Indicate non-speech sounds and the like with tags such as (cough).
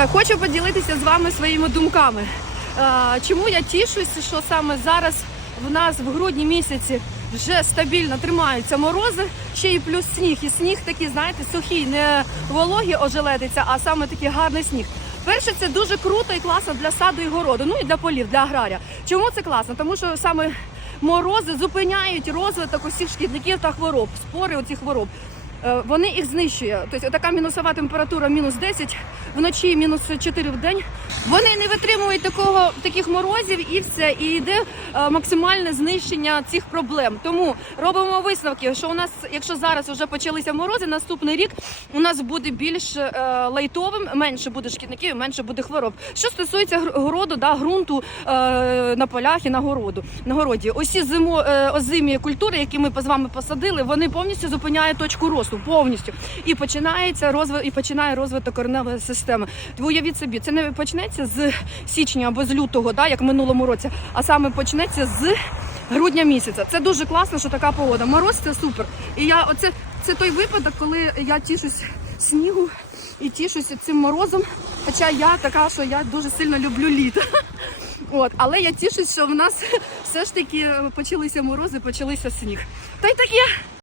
Так, хочу поділитися з вами своїми думками. Е, Чому я тішуся, що саме зараз в нас в грудні місяці вже стабільно тримаються морози, ще і плюс сніг. І сніг такий, знаєте, сухий, не вологий ожеледиться, а саме такий гарний сніг. Перше, це дуже круто і класно для саду і городу, ну і для полів, для аграрія. Чому це класно? Тому що саме морози зупиняють розвиток усіх шкідників та хвороб, спори оці хвороб. Е, Вони їх знищує. Тобто така мінусова температура мінус 10, вночі мінус 4 в день. Вони не витримують такого таких морозів і все. І йде е, максимальне знищення цих проблем. Тому робимо висновки, що у нас, якщо зараз вже почалися морози, наступний рік у нас буде більш е, лайтовим, менше буде шкідників, менше буде хвороб. Що стосується городу, да, ґрунту на полях і на городу на городі, усі зимо озимі культури, які ми з вами посадили, вони повністю зупиняють точку росту, повністю і починається розвит, і починає розвиток кореневої системи. Уявіть собі, це не почнеться з січня або з лютого, да, як в минулому році, а саме почнеться з грудня місяця. Це дуже класно, що така погода. Мороз це супер. І я оце це той випадок, коли я тішусь снігу і тішуся цим морозом. Хоча я така, що я дуже сильно люблю літо. (laughs) От, але я тішусь, що в нас все ж таки почалися морози, почалися сніг. Та й таке.